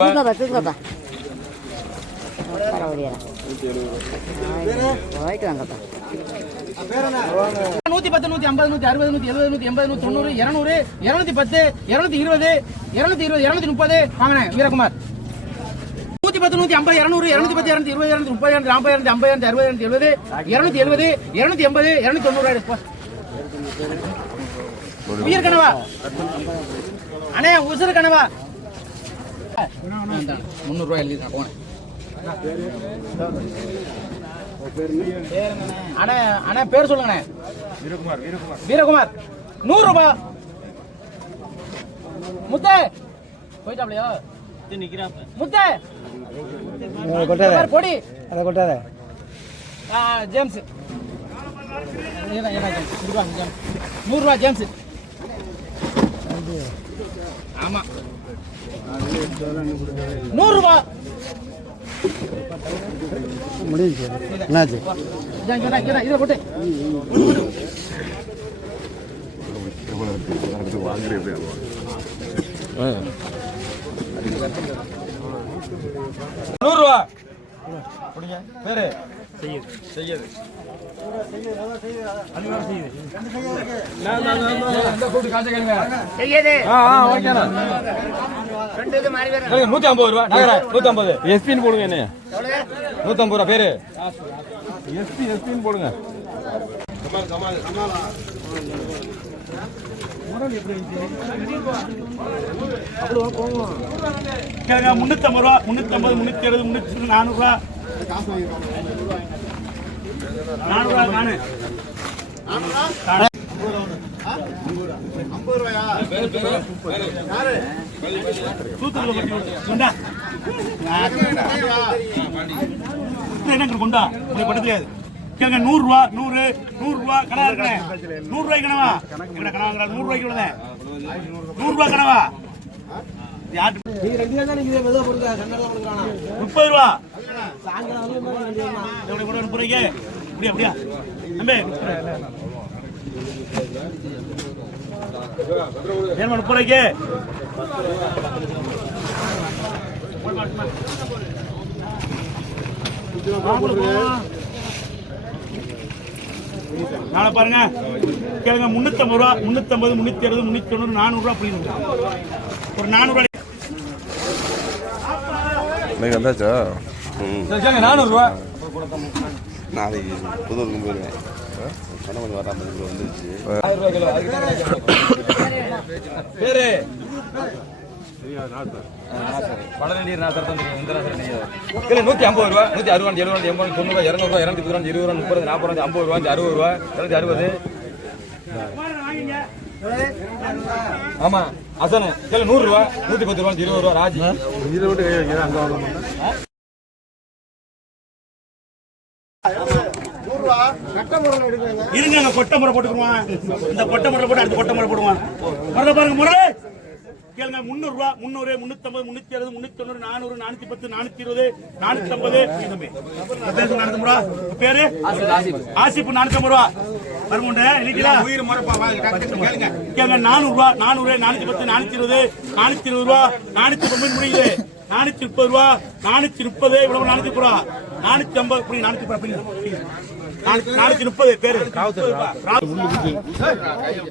தூங்கப்பா பரவாயில்லையா போயிட்டு வாங்கப்பா. 110, 150, 160, 170, 180, 190, 200, 210, 220, 220, 230 வாங்கினேன் வீரகுமார். 110, 150, 200, 210, 220, 230, 40, 50, 60, 70, 270, 280, 290 உயிர் கனவா அண்ணே, உசுறு கனவா 300 ரூபாய் எழுதிருக்கேன் போனேன். அண்ணே அண்ணே பேர் சொல்லுங்கண்ணே. வீரகுமார். வீரகுமார் 100 ரூபாய். முத்தே போயிட்டாப்லையோ முத்தே பொடி அதை கொட்டாத. ஜேம்ஸ் 100 ரூபாய் ஜேம்ஸ். ஆமா 100 ரூபாய் முடிஞ்சு என்னாச்சு இதை போட்டு பேரு செய்யுது எஸ்பின்னு போடுங்க. என்ன 150 ரூபா பேரு எஸ்பின்னு போடுங்க. 350 ரூபா 350 360 370 400 ரூபா 400 ரூபா நானு 50 ரூபாயா யாரு தூத்துக்குள்ள கொண்டா என்ன கொண்டா உங்களுக்கு பட்ட தெரியாது. கேங்க 100 ரூபா 100 ரூபா கணவா இருக்கனே 100 ரூபாய் கணவா எங்கடா கணவாங்கற 100 ரூபாய்க்கு விடுதே 100 ரூபாய் கணவா நீங்க ரெண்டு தான் நீங்க மெதுவா போடுங்க. கண்ணெல்லாம் கொடுக்கறானா 30 ரூபா சாயங்காலம் வந்து எப்படி போட 30 ரூபாய்க்கு அப்படியே அம்பே ஏன் 30 ரூபாய்க்கு நாளை பாருங்க கேளுங்க. 350 ரூபா 350 360 390 400 ரூபா அப்படின்னு ஒரு 400 ரூபாய் வந்தாச்சா? 400 ரூபா நாளைக்கு புதூருக்கு போயிருவேன். கொஞ்சம் வராமல் வந்துருச்சு. 1000 ரூபாய் கிலோ பேரு பழநீர் நாசர் தான் தெரியும். இந்த நாசர் இல்லை 150 ரூபா 160 70 80 90 200 ரூபா 210 20 ரூபா 30 40 50 ரூபா 60 ரூபா 260. ஆமா அசனு கேளு 100 ரூபா 110 ரூபா 20 ரூபா ராஜி இதை விட்டு இருங்க. கொட்டை முறை போட்டுக்குவான். இந்த கொட்டை முறை போட்டு அடுத்த கொட்டை முறை போடுவான். பாருங்க முறை கேளுங்க. 300 ரூபா 300 350 360 390 410 420 450 ரூபா. பேரு ஆசிப் 450 ரூபா. வருமுண்ட இன்னைக்கு உயிர் முறைப்பா கேளுங்க. 400 ரூபா 400 410 420 420 ரூபா 490 முடியுது 430 ரூபா 430 இவ்வளவு 430 ரூபா 450 புரியுது 430 பேரு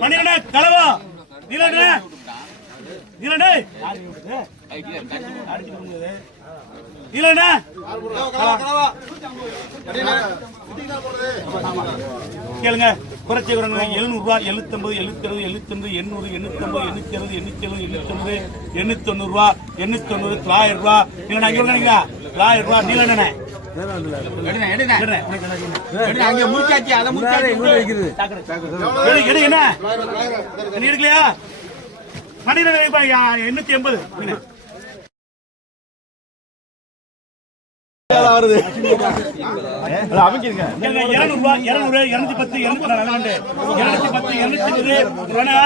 பண்ணிருந்தே கலவா நீலண்ணே நீலண்ணே நீலண்ணே கேளுங்க. குறைச்சி 700 ரூபா 750 760 770 850 860 870 890 ரூபா 890 900 ரூபா. நீங்க அங்க நினைக்கிறீங்களா 900 ரூபா நீலண்ணே எடுக்கலையா 880 அமைச்சிருங்க. 200 ரூபா 200 210 220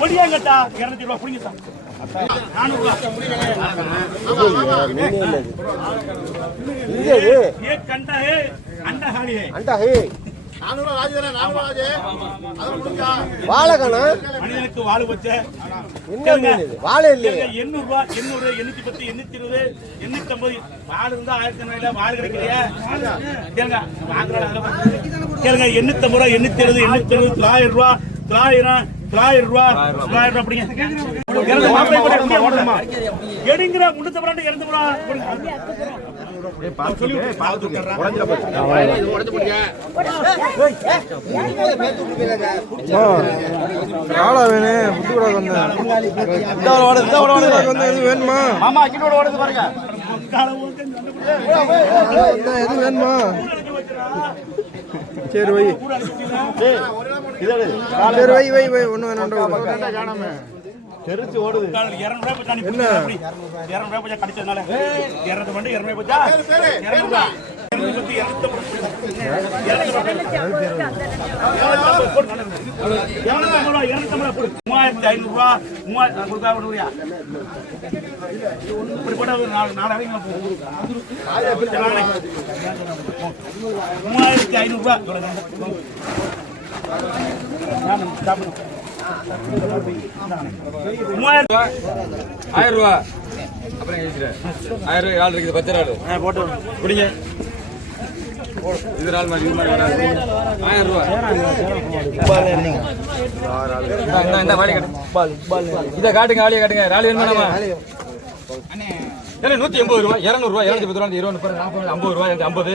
பொடியாங்கட்டா 200 ரூபா புடிங்க. 400 ரூபா ये कंडा है अंडा हाड़ी है अंडा है வாழைக்கண்ணா மனிதனுக்கு வாழ வச்ச என்ன மீன் இது? வாழை இல்லையே. 800 ரூபா 800 810 820 850 வாழ இருந்தா 1000 வாழ கிடைக்கலையா கேளுங்க கேளுங்க 850 ரூபா 870 870 900 ரூபா 900 ரூபா அப்படிங்க எடுங்கிற முன்னூத்தி பன்னெண்டு இறந்து போறா எவ்வளோ வேணும் புத்து கூட வந்து எது வேணுமா எது வேணுமா சரி வை சரி வை வை ஒன்று வேணும் தெரிச்சு ஓடுது. 200 ரூபாய் என்ன 200 ரூபாய் கிடைச்சதுனால 200 பண்ணி 200 போச்சா 200 1000 ரூபா அப்புறம் கேட்கிறேன் 1000 ரூபாய் ஆள் இருக்குது 10 ஆள் போட்டு பிடிங்க இது நாள் மாதிரி 1000 ரூபா இந்த வாலி காட்டு இதை காட்டுங்க வாலியை காட்டுங்க ராலி வேணுமா ஏன்னா 180 ரூபா 200 ரூபா 210 ரூபா 20 40 40 50 ரூபா 50